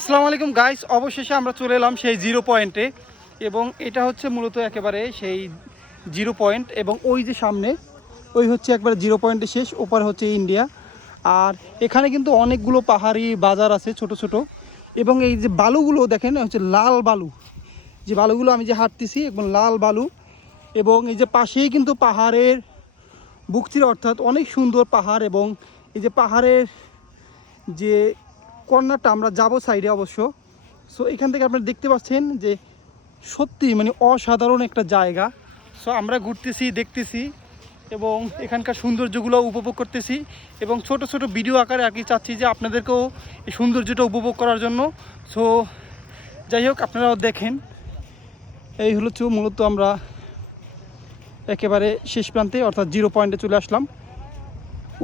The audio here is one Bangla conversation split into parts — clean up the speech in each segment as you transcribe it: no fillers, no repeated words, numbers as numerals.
আসসালামু আলাইকুম গাইস, অবশেষে আমরা চলে এলাম সেই জিরো পয়েন্টে এবং এটা হচ্ছে মূলত একেবারে সেই জিরো পয়েন্ট এবং ওই যে সামনে ওই হচ্ছে একবারে জিরো পয়েন্টে শেষ, ওপারে হচ্ছে ইন্ডিয়া। আর এখানে কিন্তু অনেকগুলো পাহাড়ি বাজার আছে ছোট ছোট এবং এই যে বালুগুলো দেখেন হচ্ছে লাল বালু, যে বালুগুলো আমি যে হাঁটতেছি এবং লাল বালু এবং এই যে পাশেই কিন্তু পাহাড়ের বুকচির অর্থাৎ অনেক সুন্দর পাহাড় এবং এই যে পাহাড়ের যে কর্নারটা আমরা যাব সাইডে অবশ্য। সো এখান থেকে আপনারা দেখতে পাচ্ছেন যে সত্যি মানে অসাধারণ একটা জায়গা। সো আমরা ঘুরতেছি, দেখতেছি এবং এখানকার সৌন্দর্যগুলো উপভোগ করতেছি এবং ছোট ছোট ভিডিও আকারে আর কি চাচ্ছি যে আপনাদেরকেও এই সৌন্দর্যটা উপভোগ করার জন্য। সো যাই হোক, আপনারাও দেখেন। এই হলো মূলত আমরা একেবারে শেষ প্রান্তে অর্থাৎ জিরো পয়েন্টে চলে আসলাম।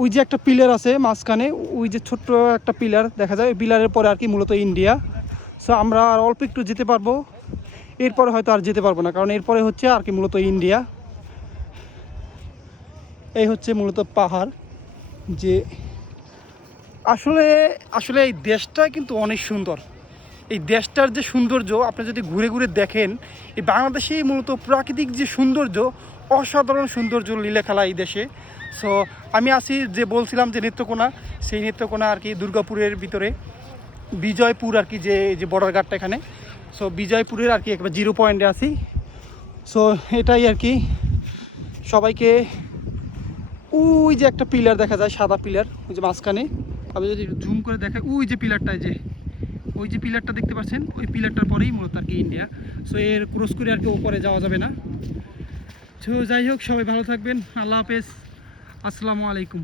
ওই যে একটা পিলার আছে মাঝখানে, ওই যে ছোট্ট একটা পিলার দেখা যায়, ওই পিলারের পরে আর কি মূলত ইন্ডিয়া। সো আমরা আর অল্প একটু যেতে পারবো, এরপরে হয়তো আর যেতে পারবো না, কারণ এরপরে হচ্ছে আর কি মূলত ইন্ডিয়া। এই হচ্ছে মূলত পাহাড়। যে আসলে আসলে এই দেশটা কিন্তু অনেক সুন্দর। এই দেশটার যে সৌন্দর্য আপনি যদি ঘুরে ঘুরে দেখেন, এই বাংলাদেশেই মূলত প্রাকৃতিক যে সৌন্দর্য, অসাধারণ সৌন্দর্য লীলাখেলা এই দেশে। সো আমি আছি যে বলছিলাম যে নেত্রকোনা, সেই নেত্রকোনা আর কি দুর্গাপুরের ভিতরে বিজয়পুর আর কি, যে বর্ডার গার্ডটা এখানে। সো বিজয়পুরের আর কি একবার জিরো পয়েন্টে আছি। সো এটাই আর কি সবাইকে। ওই যে একটা পিলার দেখা যায়, সাদা পিলার, ওই যে মাঝখানে আপনি যদি জুম করে দেখেন, ওই যে পিলারটায় যে ওই যে পিলারটা দেখতে পাচ্ছেন, ওই পিলারটার পরেই মূলত আর কি ইন্ডিয়া। সো এর ক্রস করে আর কি ওপরে যাওয়া যাবে না। তো যাই হোক, সবাই ভালো থাকবেন। আল্লাহ হাফেজ, আসসালামু আলাইকুম।